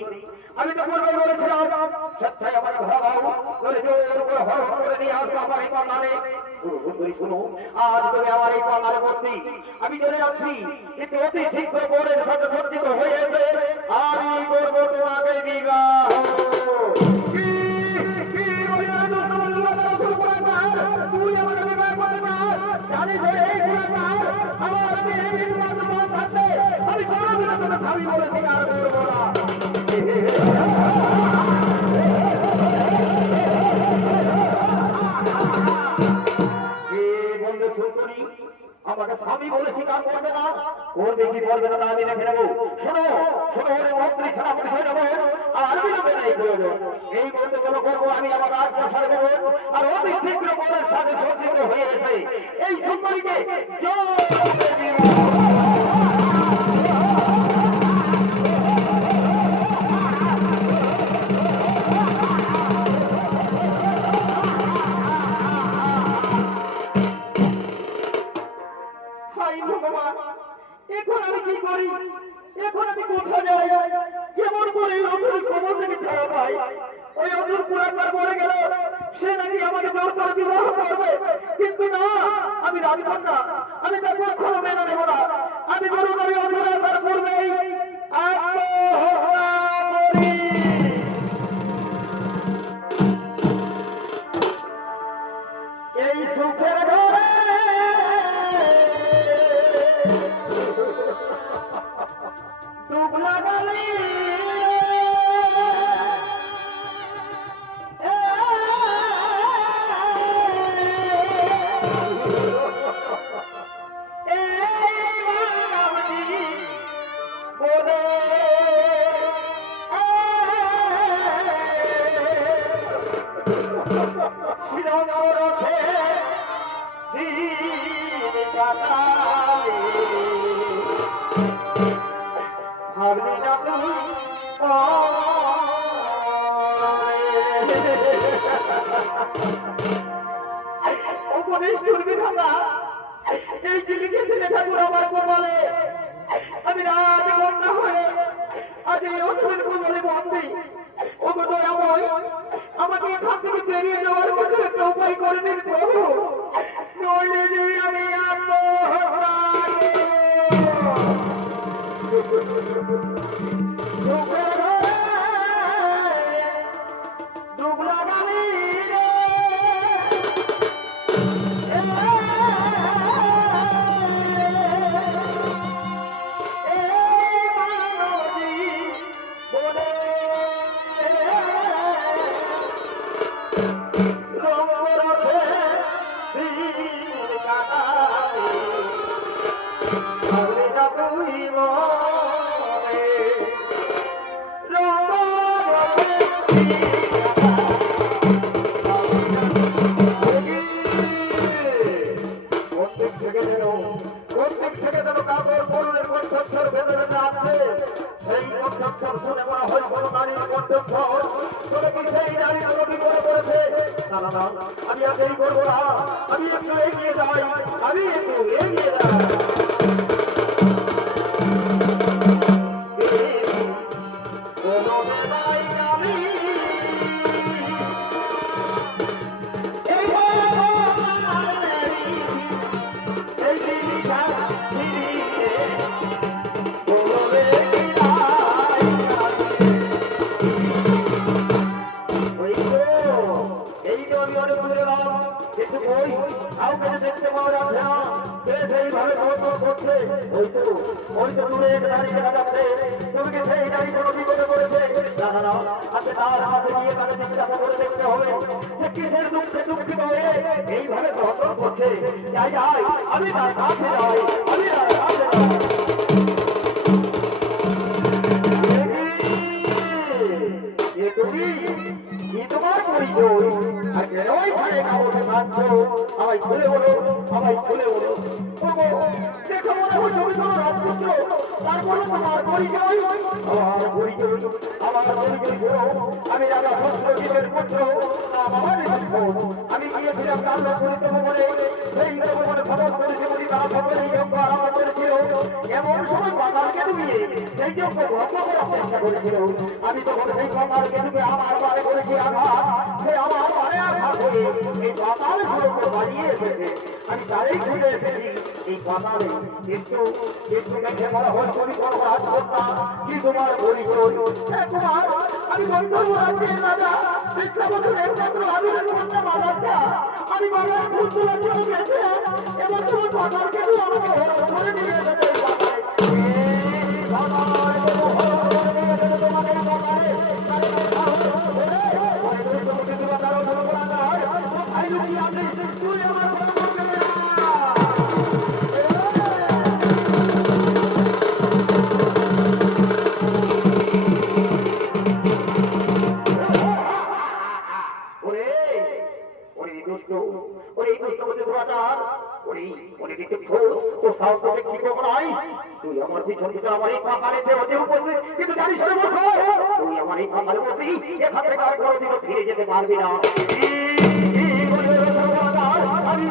সুন্দরী আমি তো পূর্বেই বলেছিলাম সত্যি আমার ভাবাও করে জোর করে হরণ করে নিয়ে আসবো আমার এই কন্যারে। সুন্দরী শুনো, আজ তুমি আমার এই কন্যারে ভর্তি আমি চলে যাচ্ছি, কিন্তু অতি শীঘ্র বোনের সাথে সজ্জিত হয়েছে আমি করবো তোমাকে বিবাহ। তুই আমার বিবাহ করতে পার জানিস এই আমার আমি কোনোদিনও তোকে স্বামী বলেছি আর করবো না। আমাকে স্বামী বলে স্বীকার করবে না, করবে কি করবে না আমি দেখে নেবো। শোনো শোনো ওরে মন্ত্রী ছাড়া হয়ে যাবো আর বিলম্বে নাই প্রয়োজন। এই বলতে কোনো করবো আমি আমার রাজ প্রসারে দেবো আর অতি শীঘ্র বরের সাথে সজ্জিত হয়ে এসে এই সুন্দরীকে এখন আমি কি করি, এখন আমি কোথা যাই, কেমন করে অজুর খবর থেকে ছাড়া পাই। ওই অজুর পুরাকার মরে গেল, সে নাকি আমাকে জোর করে বিবাহ করবে, কিন্তু না আমি রাজকন্যা, আমি তার কখনো মেনে নেব না। আমি মনে করি অজুরাকার পূর্বেই এই সুখের ঘরে ডুবলা গালি এই জীবিকে ছেলে ঠাকুর আমার বলে আমি রাজকন্যা হয়ে আজ এই অসুবিধা বলে বন্দি। আমাকে এখান থেকে বেরিয়ে যাওয়ার মতো একটা উপায় করে দিন প্রভু, নইলে যে আমি আমি আর দেরি করবো না, আমি একটু এগিয়ে যাই, আমি একটু এগিয়ে যাই। দেখতে পাওয়া যাচ্ছে না, সেইভাবে করছে। ওই তো দূরে গাড়ি দেখা যাচ্ছে, তুমি কি সেই গাড়ি কোনো বিপদে পড়েছে? না, আজকে তার হাতে গিয়ে তাকে জিজ্ঞাসা করে দেখতে হবে যে কিসের দুঃখে দুঃখিত হয়ে এইভাবে গ্রহণ করছে। যাই আমি তার কাছে যাই, আমি তার কাছে যাই। তোমার পরিচয় আর কেন ওইখানে কামড়ে থাকছো? আমায় খুলে বলো, আমায় খুলে বলো। দেখো মনে হচ্ছে আমি কোনো রাজপুত্র, তারপরে তোমার পরিচয়। আমার পরিচয় আমি রাজা সত্যজিতের পুত্র, আমি গিয়েছিলাম কাল্লা পরিতম বলে, সেই ভবনে খবর করেছি বলি তারা সকলেই যোগ্য আরম্ভ করেছিল। এমন সময় পাতাল কেতুকে সেই যোগ্য ভঙ্গ করার চেষ্টা করেছিল। আমি তখন সেই পাতাল কেতুকে আমার বারে করেছি আঘাত, সে আমার বারে আঘাত হয়ে এই পাতাল সুরঙ্গ বাজিয়ে এসেছে। আমি তারই খুঁজে এসেছি এই পাতালে, কিন্তু দেখে মনে হয় তুমি কোনো রাজ করতাম কি তোমার পরিচয়? তোমার আমি বন্ধু রাজ্যের রাজা বিশ্ববন্ধুর একমাত্র আবির্ভাব করতাম বাবাটা। আমি বাবার ফুল তোলার জন্য গেছিলাম, এবার তোমার পাতাল কেতু আমাকে হরণ করে নিয়ে যেতে তুই আমার তুই আমার পিছন পিছন আমার এই পাকারে কিন্তু জানিস তুই আমার এই পাকারে বলবি এখান থেকে আর কোনোদিন ফিরে যেতে পারবি না। আমি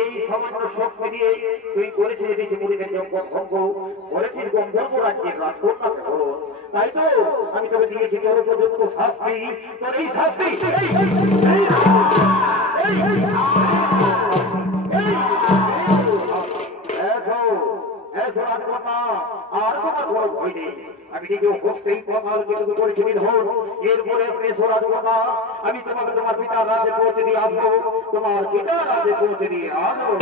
এই সামান্য শক্তি দিয়ে তুই করেছিস এই মুড়িদের যজ্ঞ ভঙ্গ করেছিস গন্ধর্ব রাজ্যের রাজকন্যাকে ধরো। তাই তো আমি তোকে দিয়েছি তোর উপযুক্ত শাস্তি, তোর এই শাস্তি। আর তোমার বড় ভয় নেই, আমি দেখে সেই কথা করেছি ধর। এরপরে রাজকন্যা আমি তোমাকে তোমার পিতার রাজ্যে পৌঁছে দিয়ে আসবো, তোমার পিতার রাজ্যে পৌঁছে দিয়ে আসবো।